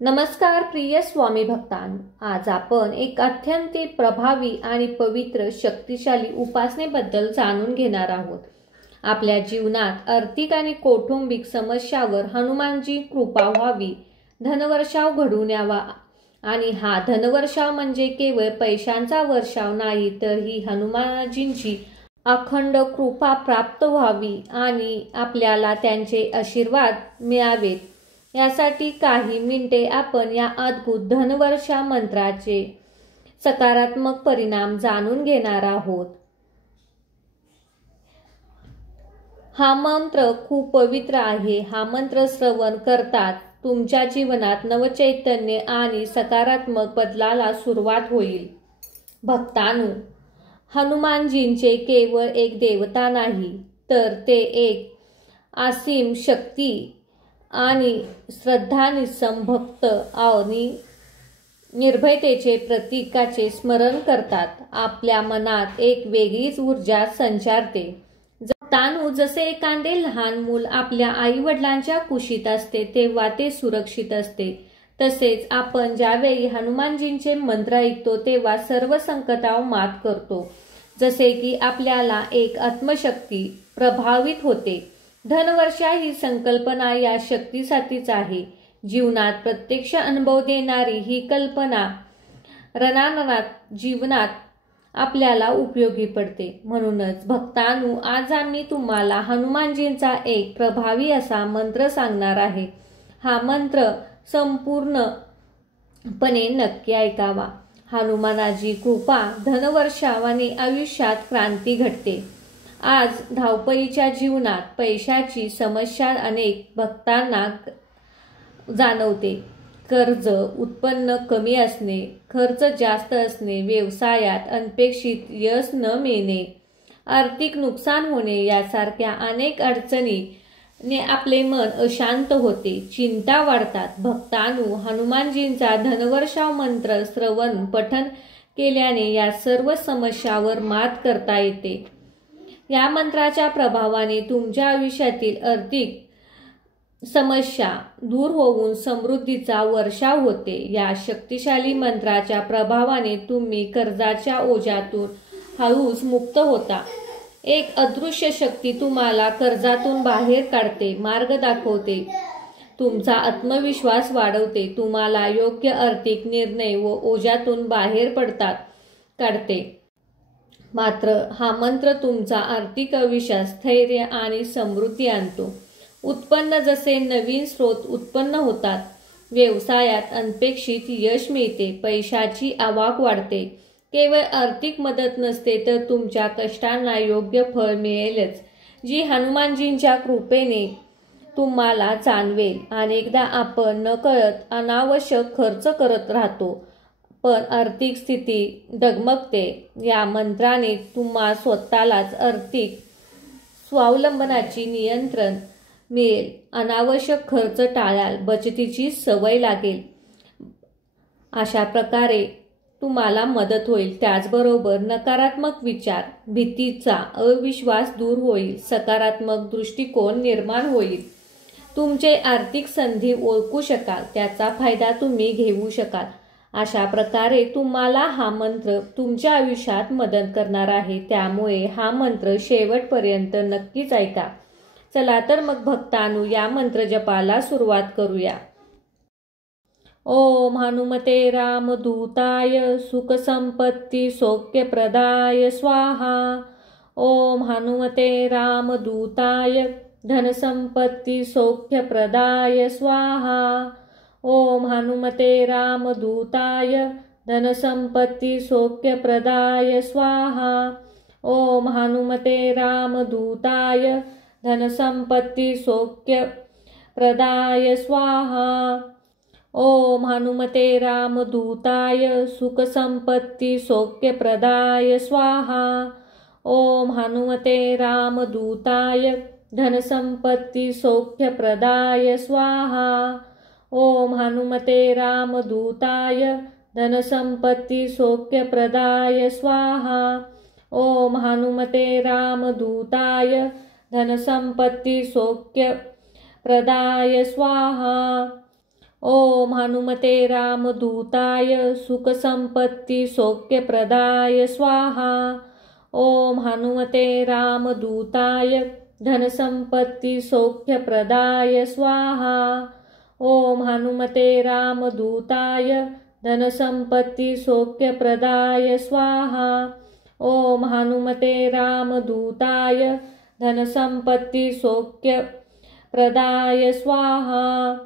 नमस्कार प्रिय स्वामी भक्तांनो, आज आपण एक अत्यंत प्रभावी आणि पवित्र शक्तिशाली उपासनेबद्दल जाणून घेणार आहोत। आपल्या जीवनात आर्थिक आणि कौटुंबिक समस्यावर हनुमानजी कृपा व्हावी, धनवर्षाव घडून यावा आणि हा धनवर्षाव म्हणजे केवळ पैशांचा वर्षाव नाही, तर ही हनुमानजींची अखंड कृपा प्राप्त व्हावी आणि आपल्याला त्यांचे आशीर्वाद मिळावेत। यासाठी काही मिनिटे आपण या अद्भुत धनवर्षा मंत्राचे सकारात्मक परिणाम जाणून घेणार आहोत। हा मंत्र खूप पवित्र आहे। हा मंत्र श्रवण करतात तुमच्या जीवनात नवचैतन्य आणि सकारात्मक बदलाला सुरुवात होईल। भक्तांनो, हनुमानजींचे केवळ एक देवता नाही, तर ते एक असीम शक्ती आणि श्रद्धानिसम भक्त आणि निर्भयतेचे प्रतीकाचे स्मरण करतात। आपल्या मनात एक वेगळीच ऊर्जा संचारते। भक्तांनो, जसे एखादे लहान मूल आपल्या आई वडिलांच्या कुशीत असते तेव्हा ते सुरक्षित असते, तसेच आपण ज्यावेळी हनुमानजींचे मंत्र ऐकतो तेव्हा सर्व संकटावर मात करतो। जसे की आपल्याला एक आत्मशक्ती प्रभावित होते। धनवर्षा ही संकल्पना या शक्तीसाठीच आहे। जीवनात प्रत्यक्ष अनुभव देणारी ही कल्पना रणांगणात जीवनात आपल्याला उपयोगी पडते। म्हणूनच भक्तांनो, आज आम्ही तुम्हाला हनुमानजींचा एक प्रभावी असा मंत्र सांगणार आहे। हा मंत्र संपूर्णपणे नक्की ऐकावा। हनुमानाची कृपा धनवर्षावाने आयुष्यात क्रांती घडते। आज धावपळीच्या जीवनात पैशाची समस्या अनेक भक्तांना जाणवते। कर्ज, उत्पन्न कमी असणे, खर्च जास्त असणे, व्यवसायात अनपेक्षित यश न मिळणे, आर्थिक नुकसान होणे यासारख्या अनेक अडचणीने आपले मन अशांत होते, चिंता वाढतात। भक्तांनो, हनुमानजींचा धनवर्षाव मंत्र श्रवण पठण केल्याने या सर्व समस्यांवर मात करता येते। या मंत्राच्या प्रभावाने तुमच्या आयुष्यातील आर्थिक समस्या दूर होऊन समृद्धीचा वर्षाव होते। या शक्तिशाली मंत्राच्या प्रभावाने तुम्ही कर्जाच्या ओझ्यातून हळूच मुक्त होता। एक अदृश्य शक्ती तुम्हाला कर्जातून बाहेर काढते, मार्ग दाखवते, तुमचा आत्मविश्वास वाढवते, तुम्हाला योग्य आर्थिक निर्णय व ओझ्यातून बाहेर काढते। मात्र हा मंत्र तुमचा आर्थिक आयुष्यात स्थैर्य आणि समृद्धी आणतो। उत्पन्न जसे नवीन स्रोत उत्पन्न होतात, व्यवसायात अनपेक्षित यश मिळते, पैशाची आवक वाढते। केवळ आर्थिक मदत नसते, तर तुमच्या कष्टांना योग्य फळ मिळेलच, जी हनुमानजींच्या कृपेने तुम्हाला जाणवेल। अनेकदा आपण नकळत अनावश्यक खर्च करत राहतो, पण आर्थिक स्थिती डगमगते। या मंत्राने तुम्हा स्वतःलाच आर्थिक स्वावलंबनाची नियंत्रण मिळेल, अनावश्यक खर्च टाळाल, बचतीची सवय लागेल। अशा प्रकारे तुम्हाला मदत होईल। त्याचबरोबर नकारात्मक विचार, भीतीचा अविश्वास दूर होईल, सकारात्मक दृष्टिकोन निर्माण होईल। तुमचे आर्थिक संधी ओळखू शकाल, त्याचा फायदा तुम्ही घेऊ शकाल। अशा प्रकारे तुम्हाला हा मंत्र तुमच्या आयुष्यात मदत करणार आहे। त्यामुळे हा मंत्र शेवटपर्यंत नक्कीच ऐका। चला तर मग भक्तांनो, या मंत्र जपाला सुरुवात करूया। ओम हनुमते रामदूताय सुख संपत्ती सौख्यप्रदाय स्वाहा। ओम हनुमते रामदूताय धनसंपत्ती सौख्यप्रदाय स्वाहा। ओम हनुमते रामदूताय धनसंपत्ती सौख्यप्रदाय स्वाहा। ओम हनुमते रामदूताय धनसंपत्ती सौख्यप्रदाय स्वाहा। ओम हनुमते रामदूताय सुख संपत्ती सौख्यप्रदाय स्वाहा। ओम हनुमते रामदूताय धनसंपत्ती सौख्यप्रदाय स्वाहा। ओम हनुमते रामदूताय धनसंपत्ती सौख्यप्रदाय स्वाहा। ओम हनुमते रामदूताय धनसंपत्ती सौख्यप्रदाय स्वाहा। ओम हनुमते रामदूताय सुखसंपत्ति सौख्यप्रदाय स्वाहा। ओम हनुमते रामदूताय धनसंपत्ति सौख्यप्रदाय स्वाहा। ओम हनुमते रामदूताय धनसंपत्ति सौख्यप्रदाय स्वाहा। ओम हनुमते रामदूताय धनसंपत्ति सौख्यप्रदाय स्वाहा।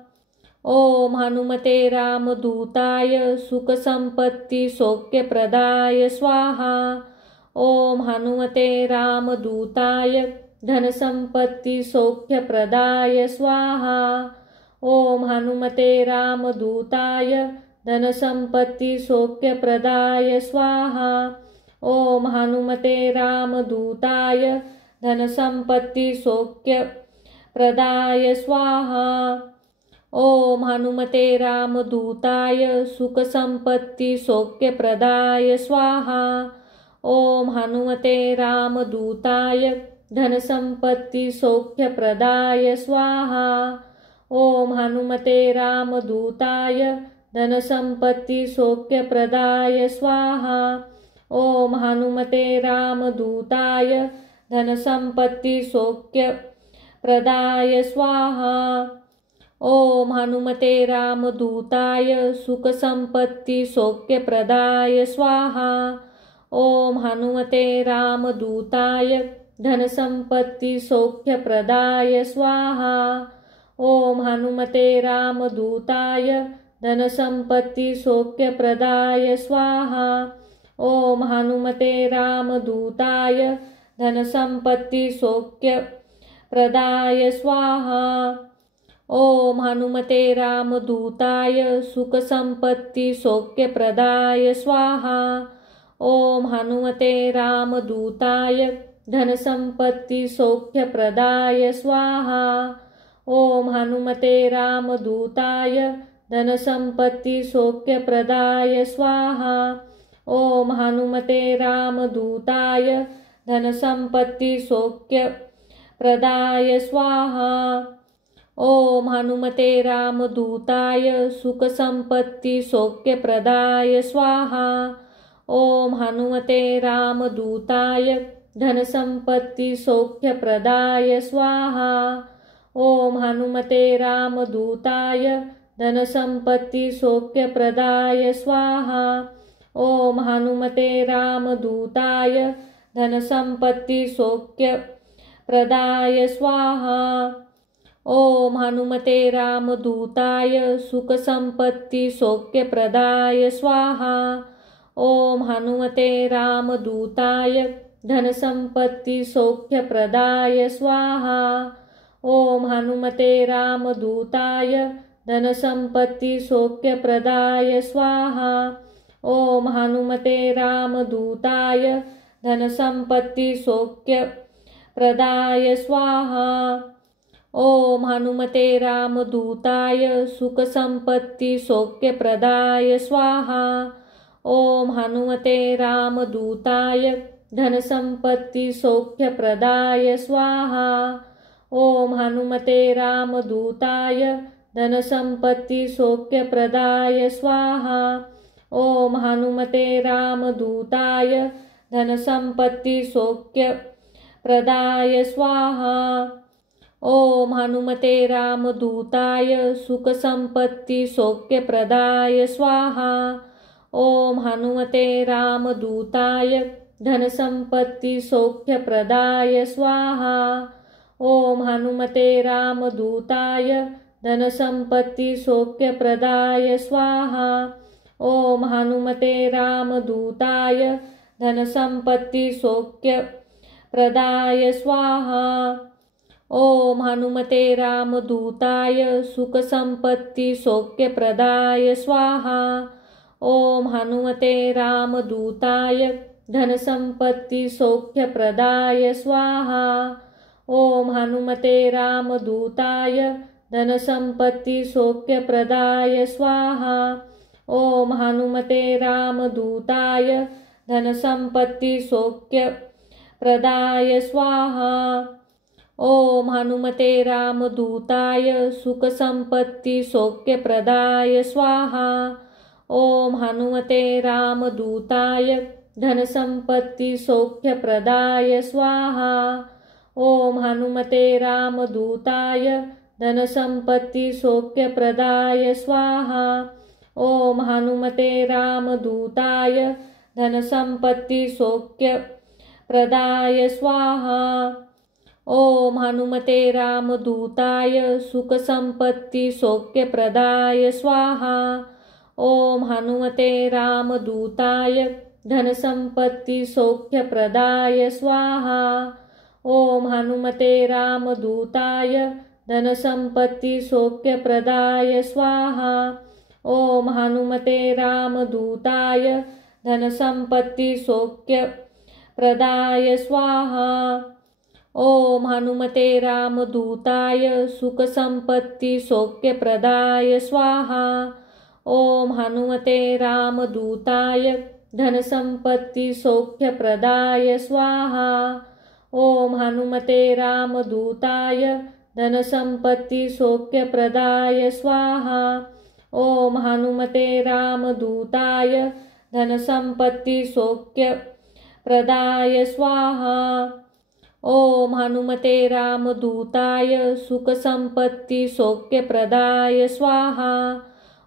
ओम हनुमते रामदूताय सुखसंपत्ति सौख्यप्रदाय स्वाहा। ओम हनुमते रामदूताय धनसंपत्ति सौख्यप्रदाय स्वाहा। ओम हनुमते रामदूताय धनसंपत्ति सौख्यप्रदाय स्वाहा। ओम हनुमते रामदूताय धनसंपत्ति सौख्यप्रदाय स्वाहा। ओम हनुमते रामदूताय सुखसंपत्ति सौख्यप्रदाय स्वाहा। ओम हनुमते रामदूताय धनसंपत्ति सौख्यप्रदाय स्वाहा। ओम हनुमते रामदूताय धनसंपत्ति सौख्यप्रदाय स्वाहा। ओम हनुमते रामदूताय धनसंपत्ति सौख्यप्रदाय स्वाहा। ओम हनुमते रामदूताय सुखसंपत्ति सौख्यप्रदाय स्वाहा। ओम हनुमते रामदूताय धनसंपत्ति सौख्यप्रदाय स्वाहा। ओम हनुमते रामदूताय धनसंपत्ति सौख्यप्रदाय स्वाहा। ओम हनुमते रामदूताय धनसंपत्ति सौख्यप्रदाय स्वाहा। ओम हनुमते रामदूताय सुखसंपत्ति सौख्यप्रदाय स्वाहा। ओम हनुमते रामदूताय धनसंपत्ति सौख्यप्रदाय स्वाहा। ओम हनुमते रामदूताय धनसंपत्ति सौख्यप्रदाय स्वाहा। ओम हनुमते रामदूताय धनसंपत्ति सौख्यप्रदाय स्वाहा। ओम हनुमते रामदूताय सुखसंपत्ति सौख्यप्रदाय स्वाहा। ओम हनुमते रामदूताय धनसंपत्ति सौख्यप्रदाय स्वाहा। ओम हनुमते रामदूताय धनसंपत्ति सौख्यप्रदाय स्वाहा। ओम हनुमते रामदूताय धनसंपत्ति सौख्यप्रदाय स्वाहा। ओम हनुमते रामदूताय सुखसंपत्ति सौख्यप्रदाय स्वाहा। ओम हनुमते रामदूताय धनसंपत्ति सौख्यप्रदाय स्वाहा। ओम हनुमते रामदूताय धनसंपत्ति सौख्यप्रदाय स्वाहा। ओम हनुमते रामदूताय धनसंपत्ति सौख्यप्रदाय स्वाहा। ओम हनुमते रामदूताय सुखसंपत्ति सौख्यप्रदाय स्वाहा। ओम हनुमते रामदूताय धनसंपत्ति सौख्यप्रदाय स्वाहा। ओम हनुमते रामदूताय धनसंपत्ति सौख्यप्रदाय स्वाहा। ओम हनुमते रामदूताय धनसंपत्ति सौख्यप्रदाय स्वाहा। ओम हनुमते रामदूताय सुखसंपत्ति सौख्यप्रदाय स्वाहा। ओम हनुमते रामदूताय धनसंपत्ति सौख्यप्रदाय स्वाहा। ओम हनुमते रामदूताय धनसंपत्ति सौख्यप्रदाय स्वाहा। ओम हनुमते रामदूताय धनसंपत्ति सौख्यप्रदाय स्वाहा। ओम हनुमते रामदूताय सुखसंपत्ति सौख्यप्रदाय स्वाहा। ओम हनुमते रामदूताय धनसंपत्ति सौख्यप्रदाय स्वाहा। ओम हनुमते रामदूताय धनसंपत्ति सौख्यप्रदाय स्वाहा। ओम हनुमते रामदूताय धनसंपत्ति सौख्यप्रदाय स्वाहा। ओम हनुमते रामदूताय सुखसंपत्ति सौख्यप्रदाय स्वाहा। ओम हनुमते रामदूताय धनसंपत्ति सौख्यप्रदाय स्वाहा। ओम हनुमते रामदूताय धनसंपत्ति सौख्यप्रदाय स्वाहा। ओम हनुमते रामदूताय धनसंपत्ति सौख्यप्रदाय स्वाहा। ओम हनुमते रामदूताय सुखसंपत्ति सौख्यप्रदाय स्वाहा। ओम हनुमते रामदूताय धनसंपत्ति सौख्यप्रदाय स्वाहा। ओम हनुमते रामदूताय धनसंपत्ति सौख्यप्रदाय स्वाहा। ओम हनुमते रामदूताय धनसंपत्ति सौख्यप्रदाय स्वाहा। ओम हनुमते रामदूताय सुखसंपत्ति सौख्यप्रदाय स्वाहा। ओम हनुमते रामदूताय धनसंपत्ति सौख्यप्रदाय स्वाहा। ओम हनुमते रामदूताय धनसंपत्ति सौख्यप्रदाय स्वाहा। ओम हनुमते रामदूताय धनसंपत्ति सौख्यप्रदाय स्वाहा। ओम हनुमते रामदूताय सुखसंपत्ति सौख्यप्रदाय स्वाहा।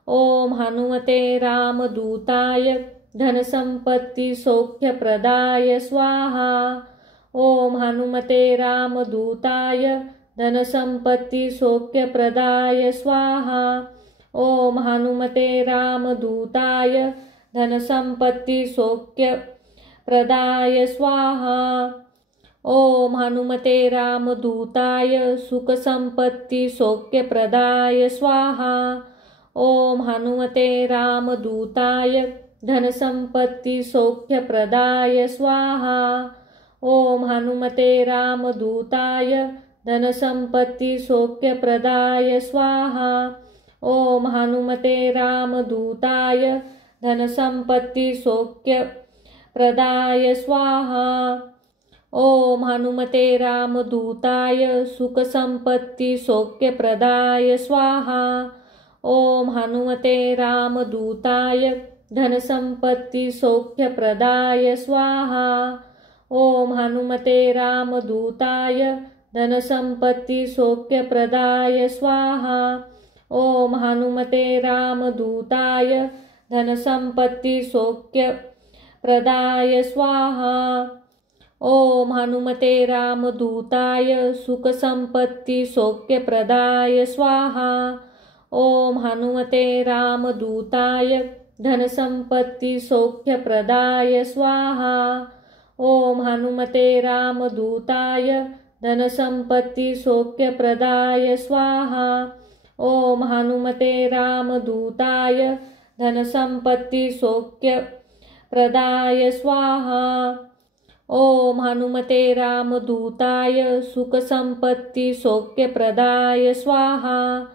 ओम हनुमते रामदूताय धनसंपत्ति सौख्यप्रदाय स्वाहा। ओम हनुमते रामदूताय धनसंपत्ति सौख्यप्रदाय स्वाहा। ओम हनुमते रामदूताय धनसंपत्ति सौख्यप्रदाय स्वाहा। ओम हनुमते रामदूताय सुखसंपत्ति सौख्यप्रदाय स्वाहा। ओम हनुमते रामदूताय धनसंपत्ति सौख्यप्रदाय स्वाहा। ओम हनुमते रामदूताय धनसंपत्ति सौख्यप्रदाय स्वाहा। ओम हनुमते रामदूताय धनसंपत्ति सौख्यप्रदाय स्वाहा। ओम हनुमते रामदूताय सुखसंपत्ति सौख्यप्रदाय स्वाहा। ओम हनुमते रामदूताय धनसंपत्ति सौख्यप्रदाय स्वाहा। ओम हनुमते रामदूताय धनसंपत्ति सौख्यप्रदाय स्वाहा। ओम हनुमते रामदूताय धनसंपत्ति सौख्यप्रदाय स्वाहा। ओम हनुमते रामदूताय सुखसंपत्ति सौख्यप्रदाय स्वाहा। ओम हनुमते रामदूताय धनसंपत्ति सौख्यप्रदाय स्वाहा। ओम हनुमते रामदूताय धनसंपत्ति सौख्यप्रदाय स्वाहा। ओम हनुमते रामदूताय धनसंपत्ति सौख्यप्रदाय स्वाहा। ओम हनुमते रामदूताय सुखसंपत्ति सौख्यप्रदाय स्वाहा।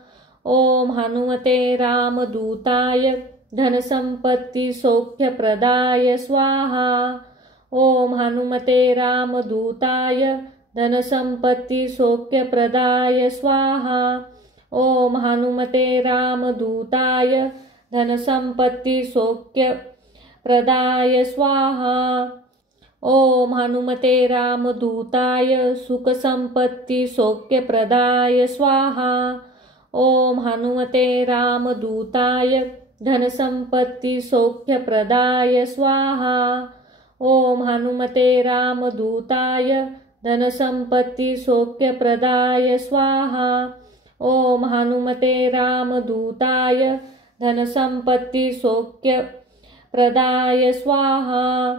ओम हनुमते रामदूताय धनसंपत्ति सौख्यप्रदाय स्वाहा। ओम हनुमते रामदूताय धनसंपत्ति सौख्यप्रदाय स्वाहा। ओम हनुमते रामदूताय धनसंपत्ति सौख्यप्रदाय स्वाहा। ओम हनुमते रामदूताय सुखसंपत्ति सौख्यप्रदाय स्वाहा। ओम हनुमते रामदूताय धनसंपत्ति सौख्यप्रदाय स्वाहा। ओम हनुमते रामदूताय धनसंपत्ति सौख्यप्रदाय स्वाहा। ओम हनुमते रामदूताय धनसंपत्ति सौख्यप्रदाय स्वाहा।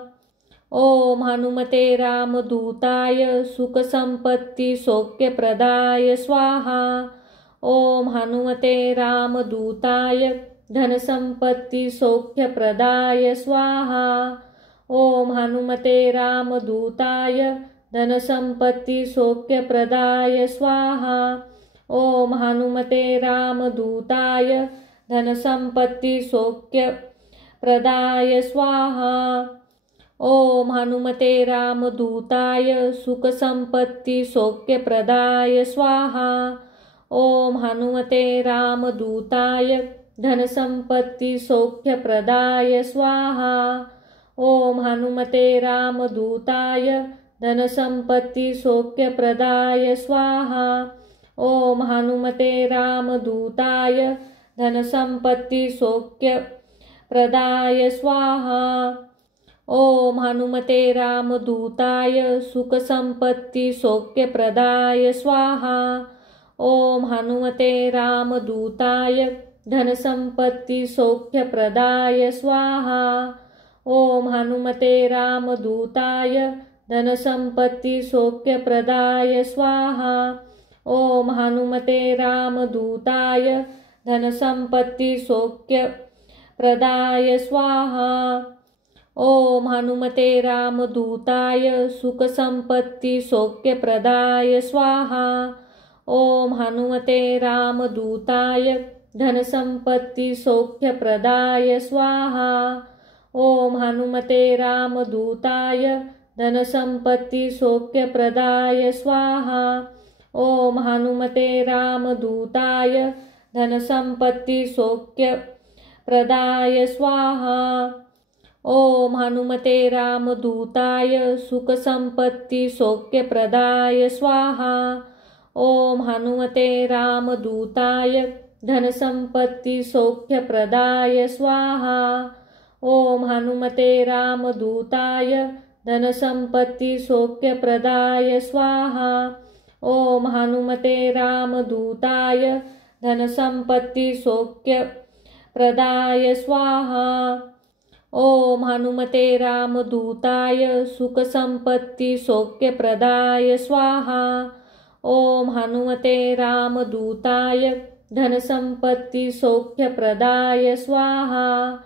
ओम हनुमते रामदूताय सुखसंपत्ति सौख्यप्रदाय स्वाहा। ओम हनुमते रामदूताय धनसंपत्ति सौख्यप्रदाय स्वाहा। ओम हनुमते रामदूताय धनसंपत्ति सौख्यप्रदाय स्वाहा। ओम हनुमते रामदूताय धनसंपत्ति सौख्यप्रदाय स्वाहा। ओम हनुमते रामदूताय सुखसंपत्ति सौख्यप्रदाय स्वाहा। ओम हनुमते रामदूताय धनसंपत्ति सौख्यप्रदाय स्वाहा। ओम हनुमते रामदूताय धनसंपत्ति सौख्यप्रदाय स्वाहा। ओम हनुमते रामदूताय धनसंपत्ति सौख्यप्रदाय स्वाहा। ओम हनुमते रामदूताय सुखसंपत्ति सौख्यप्रदाय स्वाहा। ओम हनुमते रामदूताय धनसंपत्ति सौख्यप्रदाय स्वाहा। ओम हनुमते रामदूताय धनसंपत्ति सौख्यप्रदाय स्वाहा। ओम हनुमते रामदूताय धनसंपत्ति सौख्यप्रदाय स्वाहा। ओम हनुमते रामदूताय सुखसंपत्ति सौख्यप्रदाय स्वाहा। ओम हनुमते रामदूताय धनसंपत्ति सौख्यप्रदाय स्वाहा। ओम हनुमते रामदूताय धनसंपत्ति सौख्यप्रदाय स्वाहा। ओम हनुमते रामदूताय धनसंपत्ति सौख्यप्रदाय स्वाहा। ओम हनुमते रामदूताय सुखसंपत्ति सौख्यप्रदाय स्वाहा। ओम हनुमते रामदूताय धनसंपत्ति सौख्यप्रदाय स्वाहा। ओम हनुमते रामदूताय धनसंपत्ति सौख्यप्रदाय स्वाहा। ओम हनुमते रामदूताय धनसंपत्ति सौख्यप्रदाय स्वाहा। ओम हनुमते रामदूताय सुखसंपत्ति सौख्यप्रदाय स्वाहा। ओम हनुमते रामदूताय धनसंपत्ति सौख्यप्रदाय स्वाहा।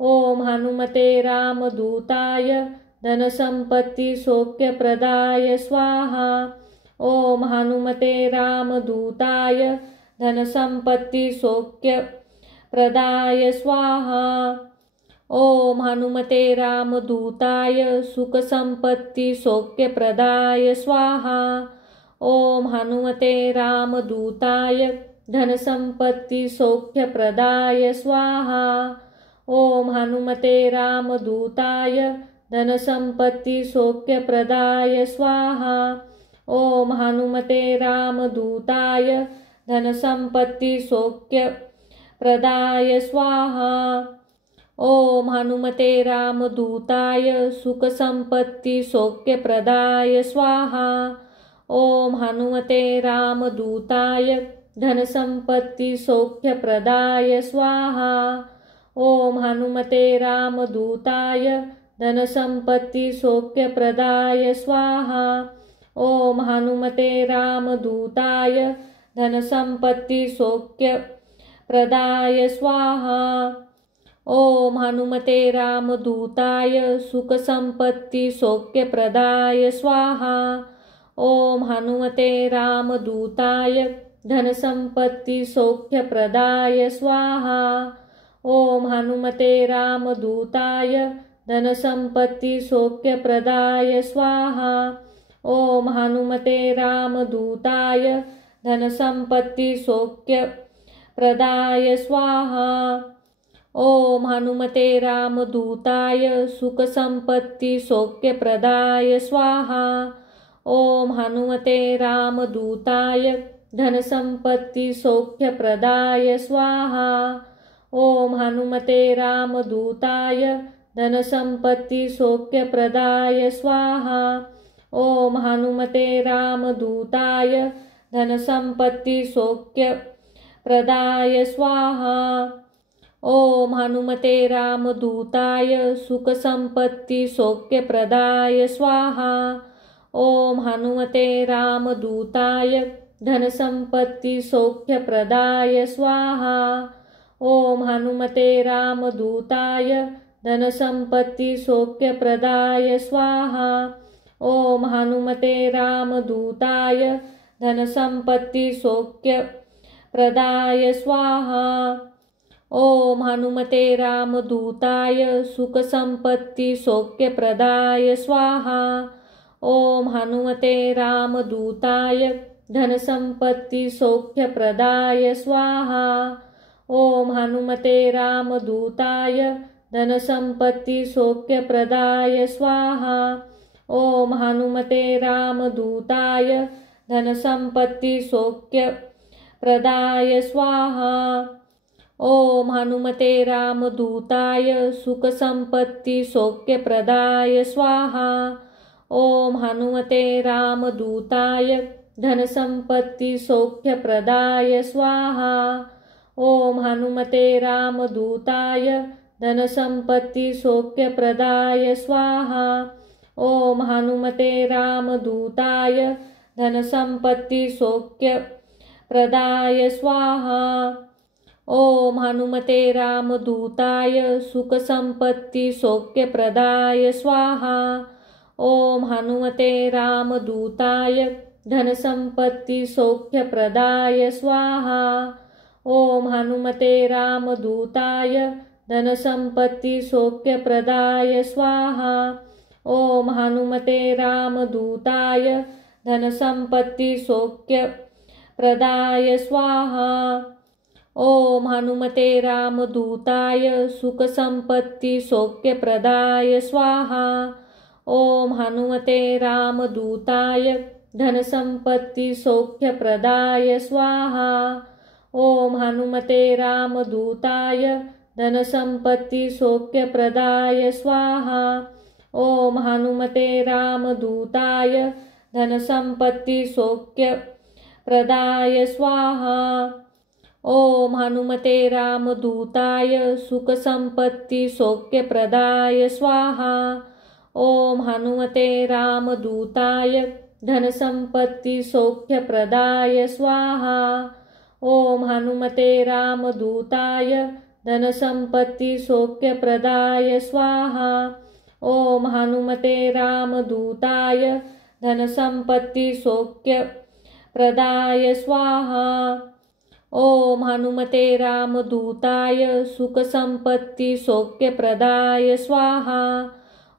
ओम हनुमते रामदूताय धनसंपत्ति सौख्यप्रदाय स्वाहा। ओम हनुमते रामदूताय धनसंपत्ति सौख्यप्रदाय स्वाहा। ओम हनुमते रामदूताय सुखसंपत्ति सौख्यप्रदाय स्वाहा। ओम हनुमते रामदूताय धनसंपत्ति सौख्यप्रदाय स्वाहा। ओम हनुमते रामदूताय धनसंपत्ति सौख्यप्रदाय स्वाहा। ओम हनुमते रामदूताय धनसंपत्ति सौख्यप्रदाय स्वाहा। ओम हनुमते रामदूताय सुखसंपत्ति सौख्यप्रदाय स्वाहा। ओम हनुमते रामदूताय धनसंपत्ति सौख्यप्रदाय स्वाहा। ओम हनुमते रामदूताय धनसंपत्ति सौख्यप्रदाय स्वाहा। ओम हनुमते रामदूताय धनसंपत्ति सौख्यप्रदाय स्वाहा। ओम हनुमते रामदूताय सुखसंपत्ति सौख्यप्रदाय स्वाहा। ओम हनुमते रामदूताय धनसंपत्ति सौख्यप्रदाय स्वाहा। ओम हनुमते रामदूताय धनसंपत्ति सौख्यप्रदाय स्वाहा। ओम हनुमते रामदूताय धनसंपत्ति सौख्यप्रदाय स्वाहा। ओम हनुमते रामदूताय सुखसंपत्ति सौख्यप्रदाय स्वाहा। ओम हनुमते रामदूताय धनसंपत्ति सौख्यप्रदाय स्वाहा। ओम हनुमते रामदूताय धनसंपत्ति सौख्यप्रदाय स्वाहा। ओम हनुमते रामदूताय धनसंपत्ति सौख्यप्रदाय स्वाहा। ओम हनुमते रामदूताय सुखसंपत्ति सौख्यप्रदाय स्वाहा। ओम हनुमते रामदूताय धनसंपत्ति सौख्यप्रदाय स्वाहा। ओम हनुमते रामदूताय धनसंपत्ति सौख्यप्रदाय स्वाहा। ओम हनुमते रामदूताय धनसंपत्ति सौख्यप्रदाय स्वाहा। ओम हनुमते रामदूताय सुखसंपत्ति सौख्यप्रदाय स्वाहा। ओम हनुमते रामदूताय धनसंपत्ति सौख्यप्रदाय स्वाहा। ओम हनुमते रामदूताय धनसंपत्ति सौख्यप्रदाय स्वाहा। ओम हनुमते रामदूताय धनसंपत्ति सौख्यप्रदाय स्वाहा। ओम हनुमते रामदूताय सुखसंपत्ति सौख्यप्रदाय स्वाहा। ओम हनुमते रामदूताय धनसंपत्ति सौख्यप्रदाय स्वाहा। ओम हनुमते रामदूताय धनसंपत्ति सौख्यप्रदाय स्वाहा। ओम हनुमते रामदूताय धनसंपत्ति सौख्यप्रदाय स्वाहा। ओम हनुमते रामदूताय सुखसंपत्ति सौख्यप्रदाय स्वाहा। ओम हनुमते रामदूताय धनसंपत्ति सौख्यप्रदाय स्वाहा। ओम हनुमते रामदूताय धनसंपत्ति सौख्यप्रदाय स्वाहा। ओम हनुमते रामदूताय धनसंपत्ति सौख्यप्रदाय स्वाहा। ओम हनुमते रामदूताय सुखसंपत्ति सौख्यप्रदाय स्वाहा। ओम हनुमते रामदूताय धनसंपत्ति सौख्यप्रदाय स्वाहा। ओम हनुमते रामदूताय धनसंपत्ति सौख्यप्रदाय स्वाहा। ओम हनुमते रामदूताय धनसंपत्ति सौख्यप्रदाय स्वाहा। ओम हनुमते रामदूताय सुखसंपत्ति सौख्यप्रदाय स्वाहा। ओम हनुमते रामदूताय धनसंपत्ति सौख्यप्रदाय स्वाहा। ओम हनुमते रामदूताय धनसंपत्ति सौख्यप्रदाय स्वाहा। ओम हनुमते रामदूताय धनसंपत्ति सौख्यप्रदाय स्वाहा। ओम हनुमते रामदूताय सुखसंपत्ति सौख्यप्रदाय स्वाहा।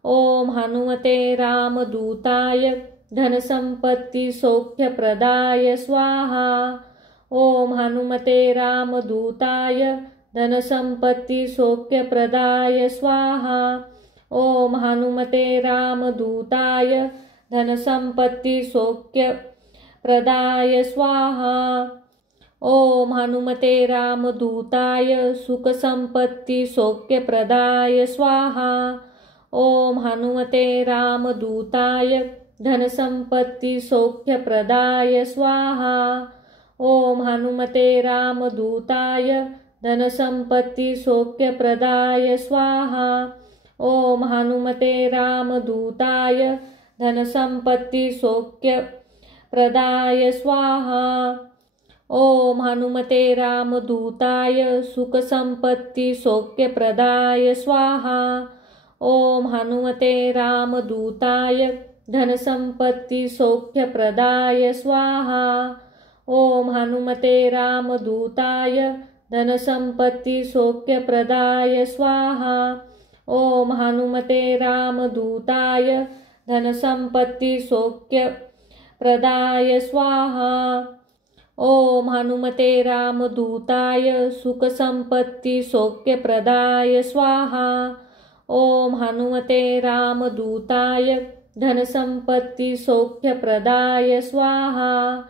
ओम हनुमते रामदूताय धनसंपत्ति सौख्यप्रदाय स्वाहा। ओम हनुमते रामदूताय धनसंपत्ति सौख्यप्रदाय स्वाहा। ओम हनुमते रामदूताय धनसंपत्ति सौख्यप्रदाय स्वाहा। ओम हनुमते रामदूताय सुखसंपत्ति सौख्यप्रदाय स्वाहा। ओम हनुमते रामदूताय धनसंपत्ति सौख्यप्रदाय स्वाहा। ओम हनुमते रामदूताय धनसंपत्ति सौख्यप्रदाय स्वाहा। ओम हनुमते रामदूताय धनसंपत्ति सौख्यप्रदाय स्वाहा। ओम हनुमते रामदूताय सुखसंपत्ति सौख्यप्रदाय स्वाहा। ओम हनुमते रामदूताय धनसंपत्ति सौख्यप्रदाय स्वाहा। ओम हनुमते रामदूताय धनसंपत्ति सौख्यप्रदाय स्वाहा। ओम हनुमते रामदूताय धनसंपत्ति सौख्यप्रदाय स्वाहा। ओम हनुमते रामदूताय सुखसंपत्ति सौख्यप्रदाय स्वाहा। ओम हनुमते रामदूताय धनसंपत्ति सौख्यप्रदाय स्वाहा।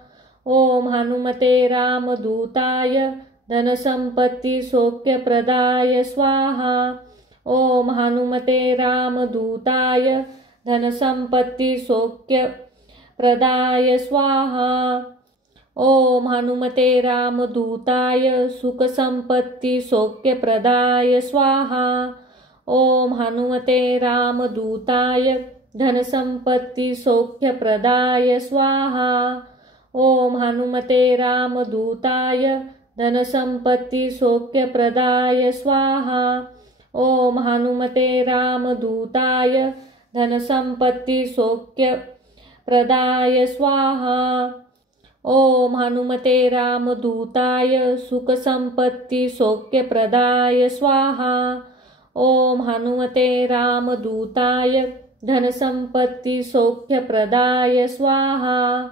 ओम हनुमते रामदूताय धनसंपत्ति सौख्यप्रदाय स्वाहा। ओम हनुमते रामदूताय धनसंपत्ति सौख्यप्रदाय स्वाहा। ओम हनुमते रामदूताय सुखसंपत्ति सौख्यप्रदाय स्वाहा। ओम हनुमते रामदूताय धनसंपत्ति सौख्यप्रदाय स्वाहा। ओम हनुमते रामदूताय धनसंपत्ति सौख्यप्रदाय स्वाहा। ओम हनुमते रामदूताय धनसंपत्ति सौख्यप्रदाय स्वाहा। ओम हनुमते रामदूताय सुखसंपत्ति सौख्यप्रदाय स्वाहा। ओम हनुमते रामदूताय धनसंपत्ति सौख्यप्रदाय स्वाहा।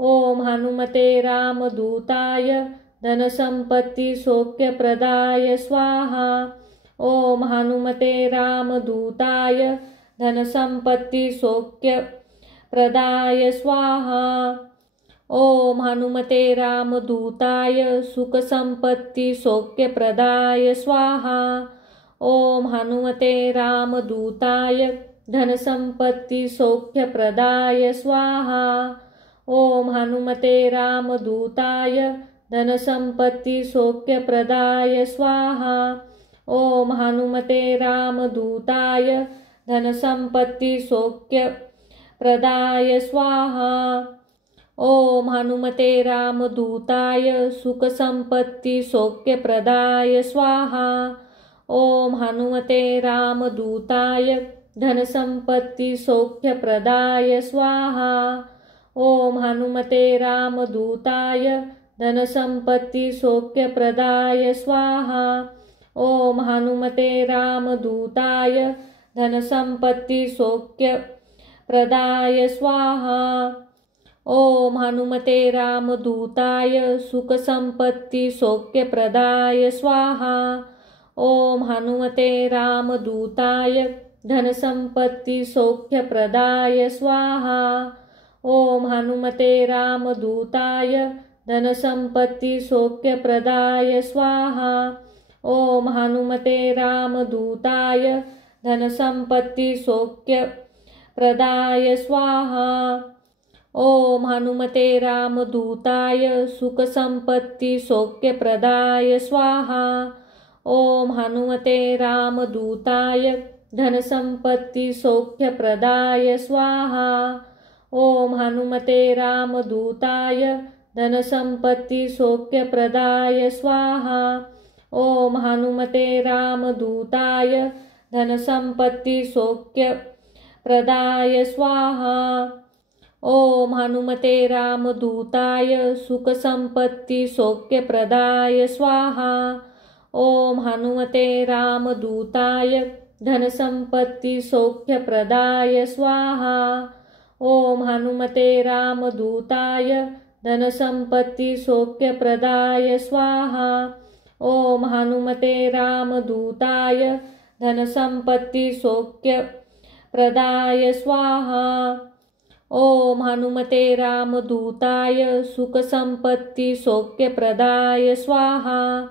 ओम हनुमते रामदूताय धनसंपत्ति सौख्यप्रदाय स्वाहा। ओम हनुमते रामदूताय धनसंपत्ति सौख्यप्रदाय स्वाहा। ओम हनुमते रामदूताय सुखसंपत्ति सौख्यप्रदाय स्वाहा। ओम हनुमते रामदूताय धनसंपत्ति सौख्यप्रदाय स्वाहा। ओम हनुमते रामदूताय धनसंपत्ति सौख्यप्रदाय स्वाहा। ओम हनुमते रामदूताय धनसंपत्ति सौख्यप्रदाय स्वाहा। ओम हनुमते रामदूताय सुखसंपत्ति सौख्यप्रदाय स्वाहा। ओम हनुमते रामदूताय धनसंपत्ति सौख्यप्रदाय स्वाहा। ओम हनुमते रामदूताय धनसंपत्ति सौख्यप्रदाय स्वाहा। ओम हनुमते रामदूताय धनसंपत्ति सौख्यप्रदाय स्वाहा। ओम हनुमते रामदूताय सुखसंपत्ति सौख्यप्रदाय स्वाहा। ओम हनुमते रामदूताय धनसंपत्ति सौख्यप्रदाय स्वाहा। ओम हनुमते रामदूताय धनसंपत्ति सौख्यप्रदाय स्वाहा। ओम हनुमते रामदूताय धनसंपत्ति सौख्यप्रदाय स्वाहा। ओम हनुमते रामदूताय सुखसंपत्ति सौख्यप्रदाय स्वाहा। ओम हनुमते रामदूताय धनसंपत्ति सौख्यप्रदाय स्वाहा। ओम हनुमते रामदूताय धनसंपत्ति सौख्यप्रदाय स्वाहा। ओम हनुमते रामदूताय धनसंपत्ति सौख्यप्रदाय स्वाहा। ओम हनुमते रामदूताय सुखसंपत्ति सौख्यप्रदाय स्वाहा। ओम हनुमते रामदूताय धनसंपत्ति सौख्यप्रदाय स्वाहा। ओम हनुमते रामदूताय धनसंपत्ति सौख्यप्रदाय स्वाहा। ओम हनुमते रामदूताय धनसंपत्ति सौख्यप्रदाय स्वाहा। ओम हनुमते रामदूताय सुखसंपत्ति सौख्यप्रदाय स्वाहा।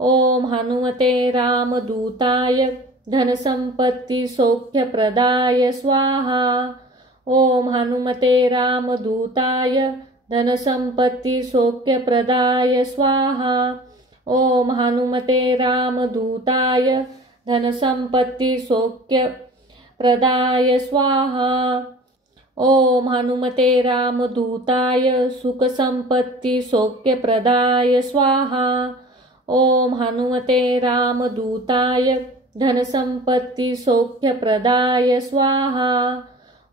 ओम हनुमते रामदूताय धनसंपत्ति सौख्यप्रदाय स्वाहा। ओम हनुमते रामदूताय धनसंपत्ति सौख्यप्रदाय स्वाहा। ओम हनुमते रामदूताय धनसंपत्ति सौख्यप्रदाय स्वाहा। ओम हनुमते रामदूताय सुखसंपत्ति सौख्यप्रदाय स्वाहा। ओम हनुमते रामदूताय धनसंपत्ति सौख्यप्रदाय स्वाहा।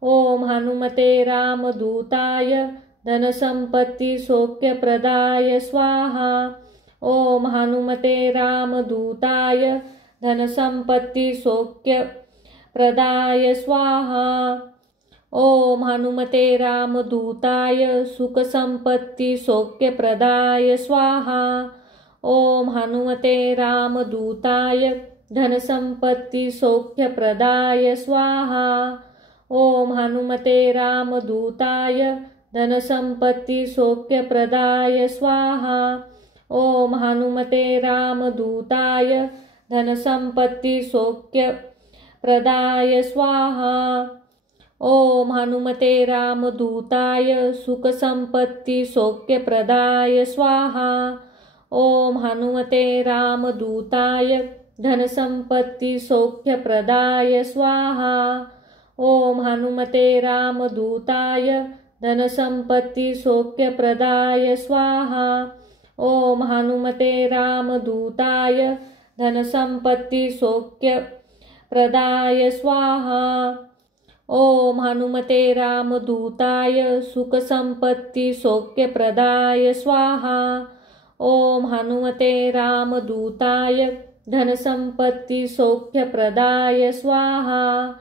ओम हनुमते रामदूताय धनसंपत्ति सौख्यप्रदाय स्वाहा। ओम हनुमते रामदूताय धनसंपत्ति सौख्यप्रदाय स्वाहा। ओम हनुमते रामदूताय सुखसंपत्ति सौख्यप्रदाय स्वाहा। ओम हनुमते रामदूताय धनसंपत्ति सौख्यप्रदाय स्वाहा। ओम हनुमते रामदूताय धनसंपत्ति सौख्यप्रदाय स्वाहा। ओम हनुमते रामदूताय धनसंपत्ति सौख्यप्रदाय स्वाहा। ओम हनुमते रामदूताय सुखसंपत्ति सौख्यप्रदाय स्वाहा। ओम हनुमते रामदूताय धनसंपत्ति सौख्यप्रदाय स्वाहा। ओम हनुमते रामदूताय धनसंपत्ति सौख्यप्रदाय स्वाहा। ओम हनुमते रामदूताय धनसंपत्ति सौख्यप्रदाय स्वाहा। ओम हनुमते रामदूताय सुखसंपत्ति सौख्यप्रदाय स्वाहा। ओम हनुमते रामदूताय धनसंपत्ति सौख्यप्रदाय स्वाहा।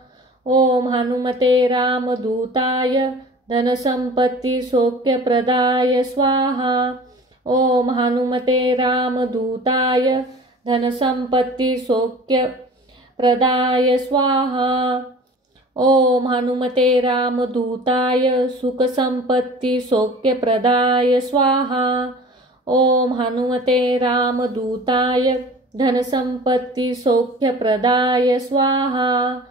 ओम हनुमते रामदूताय धनसंपत्ति सौख्यप्रदाय स्वाहा। ओम हनुमते रामदूताय धनसंपत्ति सौख्यप्रदाय स्वाहा। ओम हनुमते रामदूताय सुखसंपत्ति सौख्यप्रदाय स्वाहा। ओम हनुमते रामदूताय धनसंपत्ति सौख्यप्रदाय स्वाहा।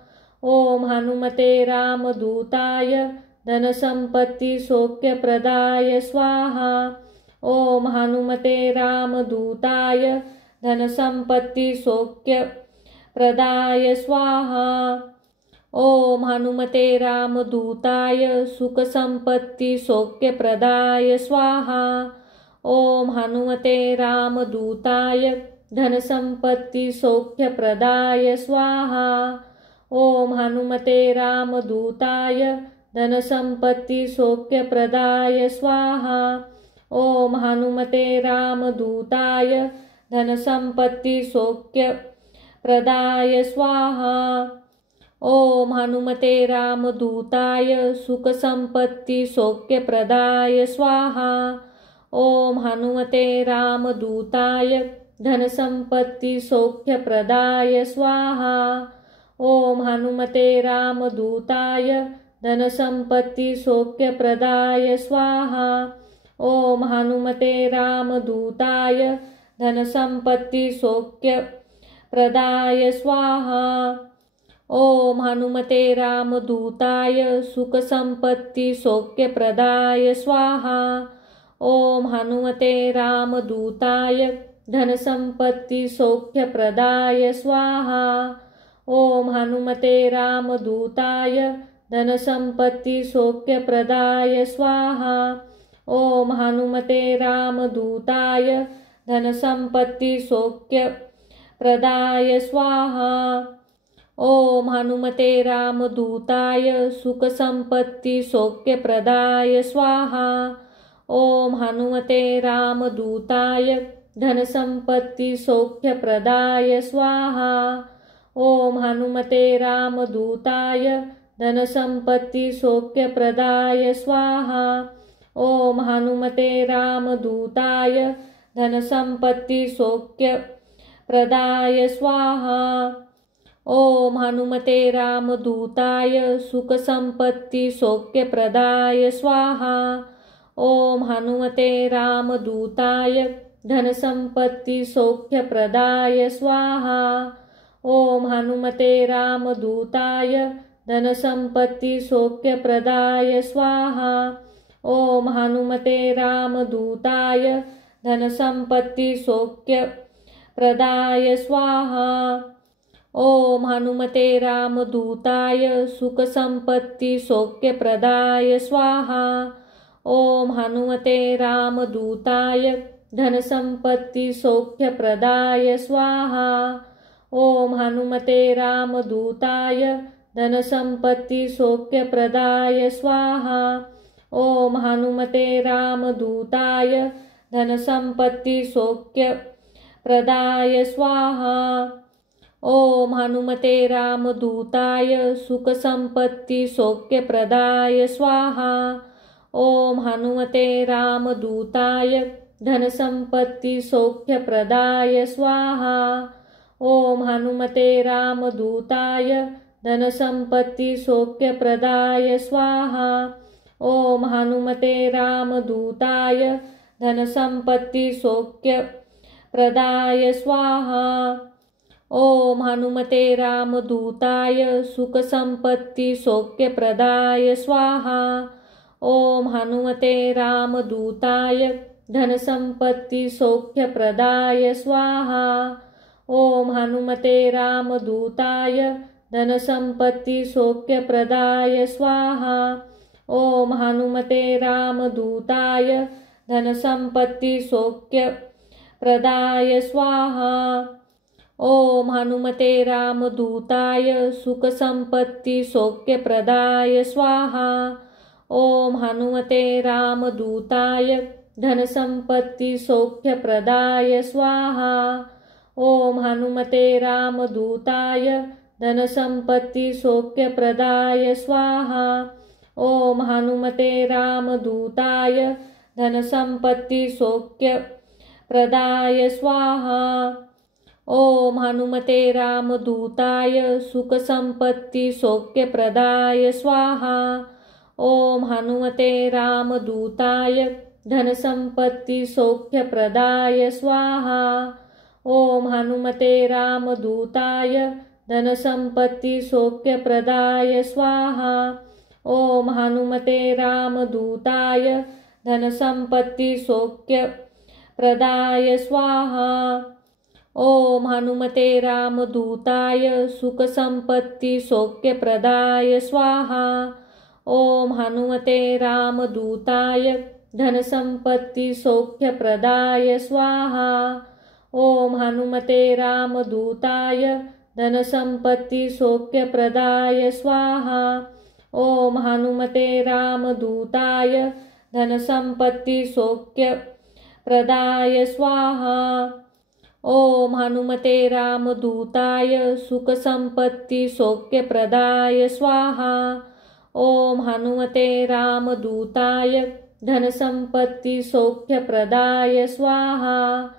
ओम हनुमते रामदूताय धनसंपत्ति सौख्यप्रदाय स्वाहा। ओम हनुमते रामदूताय धनसंपत्ति सौख्यप्रदाय स्वाहा। ओम हनुमते रामदूताय सुखसंपत्ति सौख्यप्रदाय स्वाहा। ओम हनुमते रामदूताय धनसंपत्ति सौख्यप्रदाय स्वाहा। ओम हनुमते रामदूताय धनसंपत्ति सौख्यप्रदाय स्वाहा। ओम हनुमते रामदूताय धनसंपत्ति सौख्यप्रदाय स्वाहा। ओम हनुमते रामदूताय सुखसंपत्ति सौख्यप्रदाय स्वाहा। ओम हनुमते रामदूताय धनसंपत्ति सौख्यप्रदाय स्वाहा। ओम हनुमते रामदूताय धनसंपत्ति सौख्यप्रदाय स्वाहा। ओम हनुमते रामदूताय धनसंपत्ति सौख्यप्रदाय स्वाहा। ओम हनुमते रामदूताय सुखसंपत्ति सौख्यप्रदाय स्वाहा। ओम हनुमते रामदूताय धनसंपत्ति सौख्यप्रदाय स्वाहा। ओम हनुमते रामदूताय धनसंपत्ति सौख्यप्रदाय स्वाहा। ओम हनुमते रामदूताय धनसंपत्ति सौख्यप्रदाय स्वाहा। ओम हनुमते रामदूताय सुखसंपत्ति सौख्यप्रदाय स्वाहा। ओम हनुमते रामदूताय धनसंपत्ति सौख्यप्रदाय स्वाहा। ओम हनुमते रामदूताय धनसंपत्ति सौख्यप्रदाय स्वाहा। ओम हनुमते रामदूताय धनसंपत्ति सौख्यप्रदाय स्वाहा। ओम हनुमते रामदूताय सुखसंपत्ति सौख्यप्रदाय स्वाहा। ओम हनुमते रामदूताय धनसंपत्ति सौख्यप्रदाय स्वाहा। ओम हनुमते रामदूताय धनसंपत्ति सौख्यप्रदाय स्वाहा। ओम हनुमते रामदूताय धनसंपत्ति सौख्यप्रदाय स्वाहा। ओम हनुमते रामदूताय सुखसंपत्ति सौख्यप्रदाय स्वाहा। ओम हनुमते रामदूताय धनसंपत्ति सौख्यप्रदाय स्वाहा। ओम हनुमते रामदूताय धनसंपत्ति सौख्यप्रदाय स्वाहा। ओम हनुमते रामदूताय धनसंपत्ति सौख्यप्रदाय स्वाहा। ओम हनुमते रामदूताय सुखसंपत्ति सौख्यप्रदाय स्वाहा। ओम हनुमते रामदूताय धनसंपत्ति सौख्यप्रदाय स्वाहा। ओम हनुमते रामदूताय धनसंपत्ति सौख्यप्रदाय स्वाहा। ओम हनुमते रामदूताय धनसंपत्ति सौख्यप्रदाय स्वाहा। ओम हनुमते रामदूताय सुखसंपत्ति सौख्यप्रदाय स्वाहा। ओम हनुमते रामदूताय धनसंपत्ति सौख्यप्रदाय स्वाहा। ओम हनुमते रामदूताय धनसंपत्ति सौख्यप्रदाय स्वाहा। ओम हनुमते रामदूताय धनसंपत्ति सौख्यप्रदाय स्वाहा। ओम हनुमते रामदूताय सुखसंपत्ति सौख्यप्रदाय स्वाहा। ओम हनुमते रामदूताय धनसंपत्ति सौख्यप्रदाय स्वाहा। ओम हनुमते रामदूताय धनसंपत्ति सौख्यप्रदाय स्वाहा। ओम हनुमते रामदूताय धनसंपत्ति सौख्यप्रदाय स्वाहा। ओम हनुमते रामदूताय सुखसंपत्ति सौख्यप्रदाय स्वाहा। ओम हनुमते रामदूताय धनसंपत्ति सौख्यप्रदाय स्वाहा। ओम हनुमते रामदूताय धनसंपत्ति सौख्यप्रदाय स्वाहा। ओम हनुमते रामदूताय धनसंपत्ति सौख्यप्रदाय स्वाहा। ओम हनुमते रामदूताय सुखसंपत्ति सौख्यप्रदाय स्वाहा। ओम हनुमते रामदूताय धनसंपत्ति सौख्यप्रदाय स्वाहा। ओम हनुमते रामदूताय धनसंपत्ति सौख्यप्रदाय स्वाहा। ओम हनुमते रामदूताय धनसंपत्ति सौख्यप्रदाय स्वाहा। ओम हनुमते रामदूताय सुखसंपत्ति सौख्यप्रदाय स्वाहा। ओम हनुमते रामदूताय धनसंपत्ति सौख्यप्रदाय स्वाहा।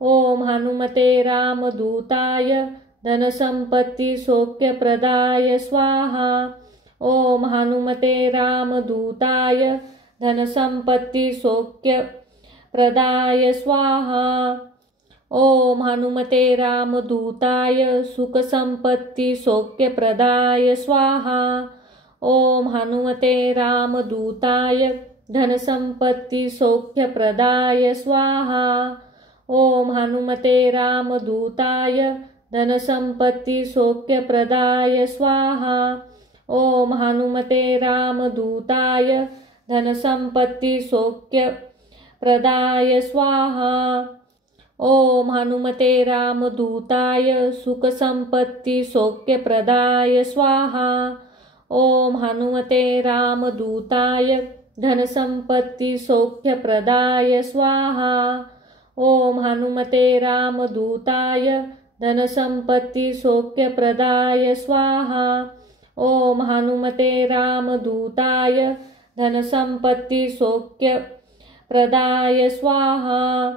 ओम हनुमते रामदूताय धनसंपत्ति सौख्यप्रदाय स्वाहा। ओम हनुमते रामदूताय धनसंपत्ति सौख्यप्रदाय स्वाहा। ओम हनुमते रामदूताय सुखसंपत्ति सौख्यप्रदाय स्वाहा। ओम हनुमते रामदूताय धनसंपत्ति सौख्यप्रदाय स्वाहा। ओम हनुमते रामदूताय धनसंपत्ति सौख्यप्रदाय स्वाहा। ओम हनुमते रामदूताय धनसंपत्ति सौख्यप्रदाय स्वाहा। ओम हनुमते रामदूताय सुखसंपत्ति सौख्यप्रदाय स्वाहा। ओम हनुमते रामदूताय धनसंपत्ति सौख्यप्रदाय स्वाहा। ओम हनुमते रामदूताय धनसंपत्ति सौख्यप्रदाय स्वाहा। ओम हनुमते रामदूताय धनसंपत्ति सौख्यप्रदाय स्वाहा।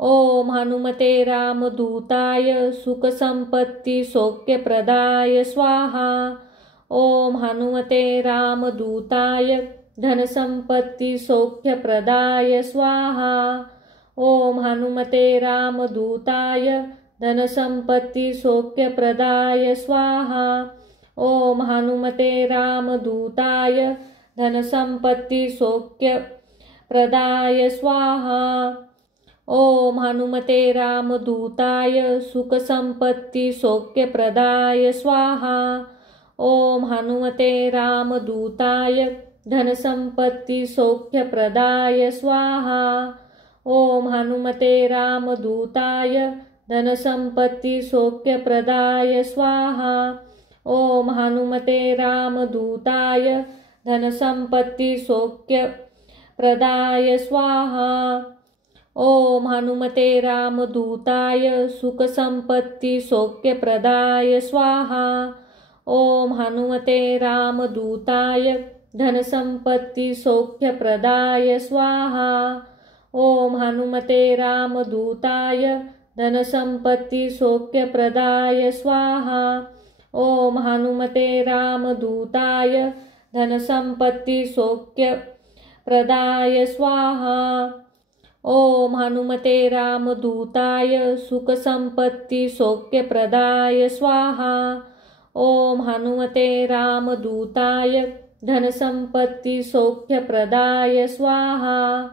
ओम हनुमते रामदूताय सुखसंपत्ति सौख्यप्रदाय स्वाहा। ओम हनुमते रामदूताय धनसंपत्ति सौख्यप्रदाय स्वाहा। ओम हनुमते रामदूताय धनसंपत्ति सौख्यप्रदाय स्वाहा। ओम हनुमते रामदूताय धनसंपत्ति सौख्यप्रदाय स्वाहा। ओम हनुमते रामदूताय सुखसंपत्ति सौख्यप्रदाय स्वाहा। ओम हनुमते रामदूताय धनसंपत्ति सौख्यप्रदाय स्वाहा। ओम हनुमते रामदूताय धनसंपत्ति सौख्यप्रदाय स्वाहा। ओम हनुमते रामदूताय धनसंपत्ति सौख्यप्रदाय स्वाहा। ओम हनुमते रामदूताय सुखसंपत्ति सौख्यप्रदाय स्वाहा। ओम हनुमते रामदूताय धनसंपत्ति सौख्यप्रदाय स्वाहा। ओम हनुमते रामदूताय धनसंपत्ति सौख्यप्रदाय स्वाहा। ओम हनुमते रामदूताय धनसंपत्ति सौख्यप्रदाय स्वाहा। ओम हनुमते रामदूताय सुखसंपत्ति सौख्यप्रदाय स्वाहा। ओम हनुमते रामदूताय धनसंपत्ति सौख्यप्रदाय स्वाहा।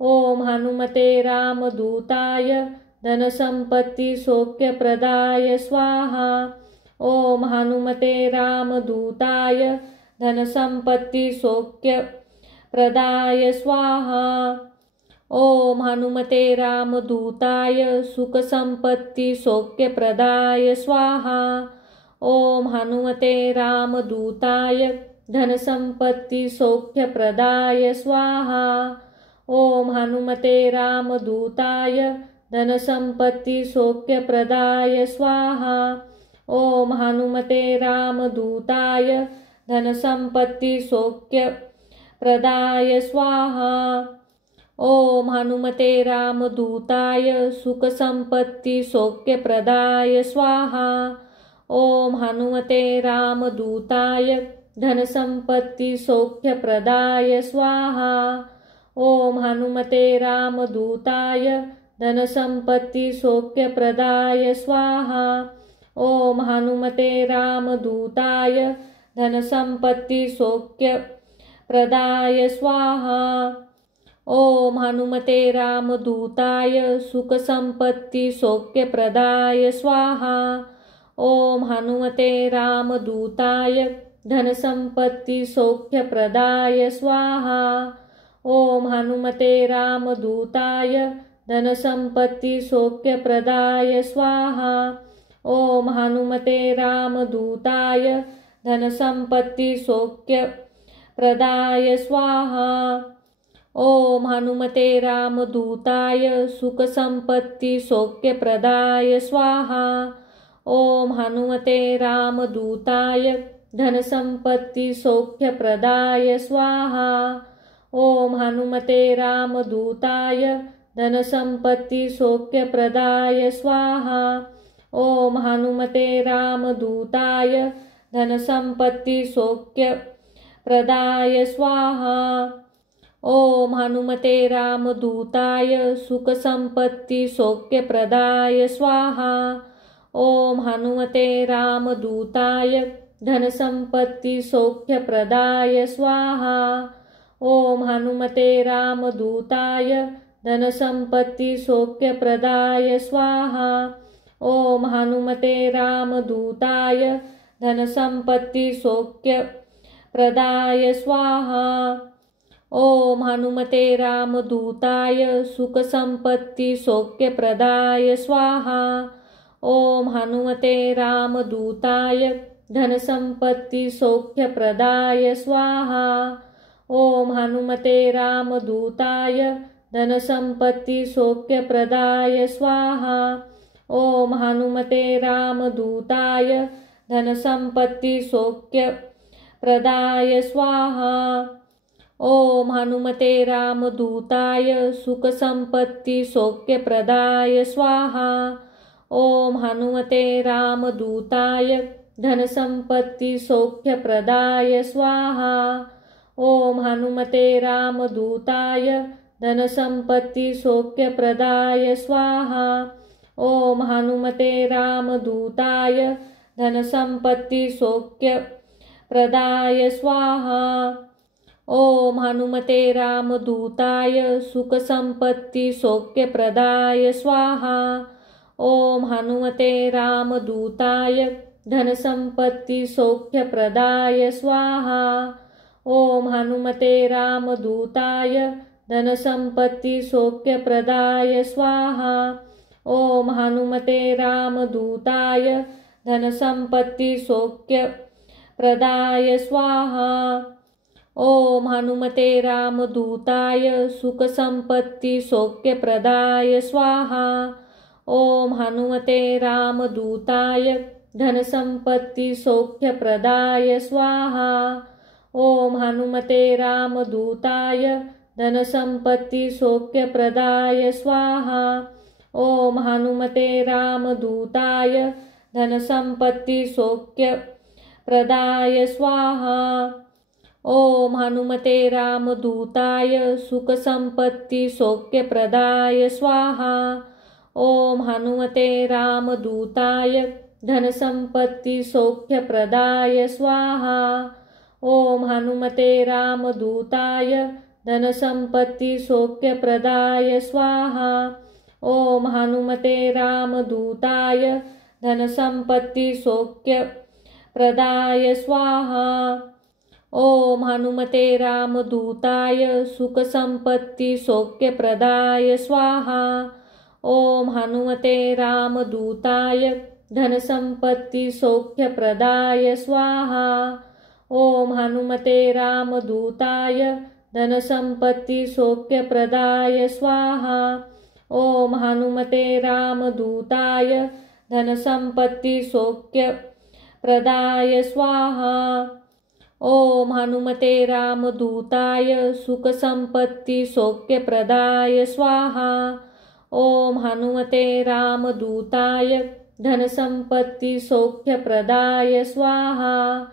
ओम हनुमते रामदूताय धनसंपत्ति सौख्यप्रदाय स्वाहा। ओम हनुमते रामदूताय धनसंपत्ति सौख्यप्रदाय स्वाहा। ओम हनुमते रामदूताय सुखसंपत्ति सौख्यप्रदाय स्वाहा। ओम हनुमते रामदूताय धनसंपत्ति सौख्यप्रदाय स्वाहा। ओम हनुमते रामदूताय धनसंपत्ति सौख्यप्रदाय स्वाहा। ओम हनुमते रामदूताय धनसंपत्ति सौख्यप्रदाय स्वाहा। ओम हनुमते रामदूताय सुखसंपत्ति सौख्यप्रदाय स्वाहा। ओम हनुमते रामदूताय धनसंपत्ति सौख्यप्रदाय स्वाहा। ओम हनुमते रामदूताय धनसंपत्ति सौख्यप्रदाय स्वाहा। ओम हनुमते रामदूताय धनसंपत्ति सौख्यप्रदाय स्वाहा। ओम हनुमते रामदूताय सुखसंपत्ति सौख्यप्रदाय स्वाहा। ओम हनुमते रामदूताय धनसंपत्ति सौख्यप्रदाय स्वाहा। ओम हनुमते रामदूताय धनसंपत्ति सौख्यप्रदाय स्वाहा। ओम हनुमते रामदूताय धनसंपत्ति सौख्यप्रदाय स्वाहा। ओम हनुमते रामदूताय सुखसंपत्ति सौख्यप्रदाय स्वाहा। ओम हनुमते रामदूताय धनसंपत्ति सौख्यप्रदाय स्वाहा। ओम हनुमते रामदूताय धनसंपत्ति सौख्यप्रदाय स्वाहा। ओम हनुमते रामदूताय धनसंपत्ति सौख्यप्रदाय स्वाहा। ओम हनुमते रामदूताय सुखसंपत्ति सौख्यप्रदाय स्वाहा। ओम हनुमते रामदूताय धनसंपत्ति सौख्यप्रदाय स्वाहा। ओम हनुमते रामदूताय धनसंपत्ति सौख्यप्रदाय स्वाहा। ओम हनुमते रामदूताय धनसंपत्ति सौख्यप्रदाय स्वाहा। ओम हनुमते रामदूताय सुखसंपत्ति सौख्यप्रदाय स्वाहा। ओम हनुमते रामदूताय धनसंपत्ति सौख्यप्रदाय स्वाहा। ओम हनुमते रामदूताय धनसंपत्ति सौख्यप्रदाय स्वाहा। ओम हनुमते रामदूताय धनसंपत्ति सौख्यप्रदाय स्वाहा। ओम हनुमते रामदूताय सुखसंपत्ति सौख्यप्रदाय स्वाहा। ओम हनुमते रामदूताय धनसंपत्ति सौख्यप्रदाय स्वाहा। ओम हनुमते रामदूताय धनसंपत्ति सौख्यप्रदाय स्वाहा। ओम हनुमते रामदूताय धनसंपत्ति सौख्यप्रदाय स्वाहा। ओम हनुमते रामदूताय सुखसंपत्ति सौख्यप्रदाय स्वाहा। ओम हनुमते रामदूताय धनसंपत्ति सौख्यप्रदाय स्वाहा। ओम हनुमते रामदूताय धनसंपत्ति सौख्यप्रदाय स्वाहा। ओम हनुमते रामदूताय धनसंपत्ति सौख्यप्रदाय स्वाहा। ओम हनुमते रामदूताय सुखसंपत्ति सौख्यप्रदाय स्वाहा। ओम हनुमते रामदूताय धनसंपत्ति सौख्यप्रदाय स्वाहा। ओम हनुमते रामदूताय धनसंपत्ति सौख्यप्रदाय स्वाहा। ओम हनुमते रामदूताय धनसंपत्ति सौख्यप्रदाय स्वाहा। ओम हनुमते रामदूताय सुखसंपत्ति सौख्यप्रदाय स्वाहा। ओम हनुमते रामदूताय धनसंपत्ति सौख्यप्रदाय स्वाहा। ओम हनुमते रामदूताय धनसंपत्ति सौख्यप्रदाय स्वाहा। ओम हनुमते रामदूताय धनसंपत्ति सौख्यप्रदाय स्वाहा। ओम हनुमते रामदूताय सुखसंपत्ति सौख्यप्रदाय स्वाहा। ओम हनुमते रामदूताय धनसंपत्ति सौख्यप्रदाय स्वाहा। ओम हनुमते रामदूताय धनसंपत्ति सौख्यप्रदाय स्वाहा। ओम हनुमते रामदूताय धनसंपत्ति सौख्यप्रदाय स्वाहा। ओम हनुमते रामदूताय सुखसंपत्ति सौख्यप्रदाय स्वाहा। ओम हनुमते रामदूताय धनसंपत्ति सौख्यप्रदाय स्वाहा।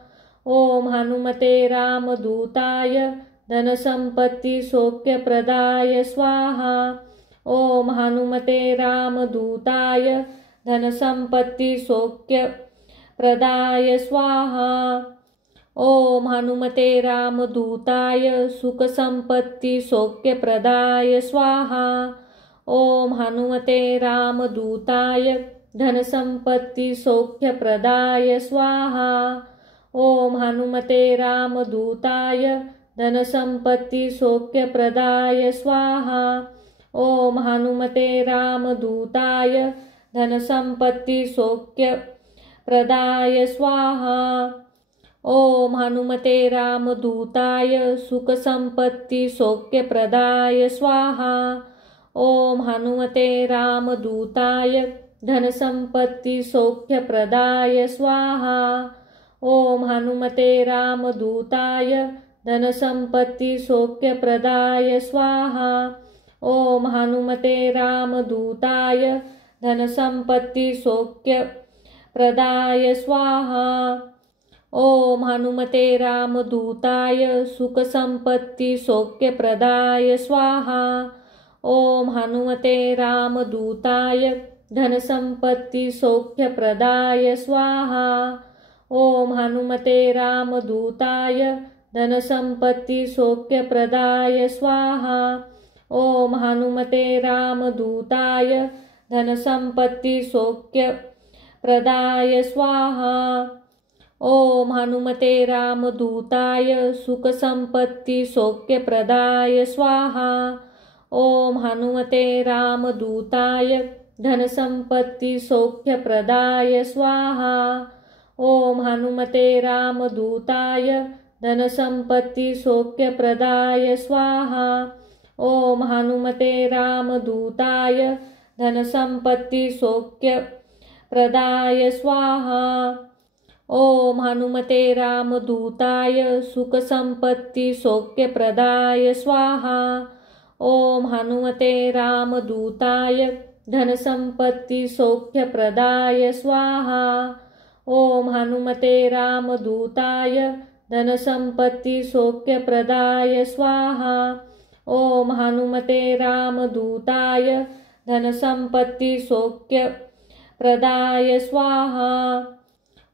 ओम हनुमते रामदूताय धनसंपत्ति सौख्यप्रदाय स्वाहा। ओम हनुमते रामदूताय धनसंपत्ति सौख्यप्रदाय स्वाहा। ओम हनुमते रामदूताय सुखसंपत्ति सौख्यप्रदाय स्वाहा। ओम हनुमते रामदूताय धनसंपत्ति सौख्यप्रदाय स्वाहा। ओम हनुमते रामदूताय धनसंपत्ति सौख्यप्रदाय स्वाहा। ओम हनुमते रामदूताय धनसंपत्ति सौख्यप्रदाय स्वाहा। ओम हनुमते रामदूताय सुखसंपत्ति सौख्यप्रदाय स्वाहा। ओम हनुमते रामदूताय धनसंपत्ति सौख्यप्रदाय स्वाहा। ओम हनुमते रामदूताय धनसंपत्ति सौख्यप्रदाय स्वाहा। ओम हनुमते रामदूताय धनसंपत्ति सौख्यप्रदाय स्वाहा। ओम हनुमते रामदूताय सुखसंपत्ति सौख्यप्रदाय स्वाहा। ओम हनुमते रामदूताय धनसंपत्ति सौख्यप्रदाय स्वाहा। ओम हनुमते रामदूताय धनसंपत्ति सौख्यप्रदाय स्वाहा। ओम हनुमते रामदूताय धनसंपत्ति सौख्यप्रदाय स्वाहा। ओम हनुमते रामदूताय सुखसंपत्ति सौख्यप्रदाय स्वाहा। ओम हनुमते रामदूताय धनसंपत्ति सौख्यप्रदाय स्वाहा। ओम हनुमते रामदूताय धनसंपत्ति सौख्यप्रदाय स्वाहा। ओम हनुमते रामदूताय धनसंपत्ति सौख्यप्रदाय स्वाहा। ओम हनुमते रामदूताय सुखसंपत्ति सौख्यप्रदाय स्वाहा। ओम हनुमते रामदूताय धनसंपत्ति सौख्यप्रदाय स्वाहा। ओम हनुमते रामदूताय धनसंपत्ति सौख्यप्रदाय स्वाहा। ओम हनुमते रामदूताय धनसंपत्ति सौख्यप्रदाय स्वाहा। ओम हनुमते रामदूताय धनसंपत्ति सौख्यप्रदाय स्वाहा। ओम हनुमते रामदूताय धनसंपत्ति सौख्यप्रदाय स्वाहा। ओम हनुमते रामदूताय धनसंपत्ति सौख्यप्रदाय स्वाहा। ओम हनुमते रामदूताय धनसंपत्ति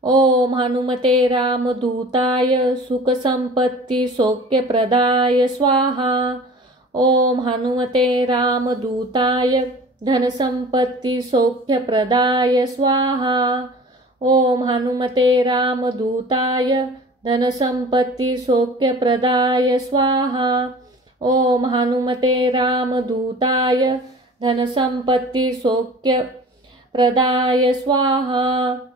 ओम हनुमते रामदूताय सुखसंपत्ति सौख्यप्रदाय स्वाहा। ओम हनुमते रामदूताय धनसंपत्ति सौख्यप्रदाय स्वाहा। ओम हनुमते रामदूताय धनसंपत्ति सौख्यप्रदाय स्वाहा। ओम हनुमते रामदूताय धनसंपत्ति सौख्यप्रदाय स्वाहा।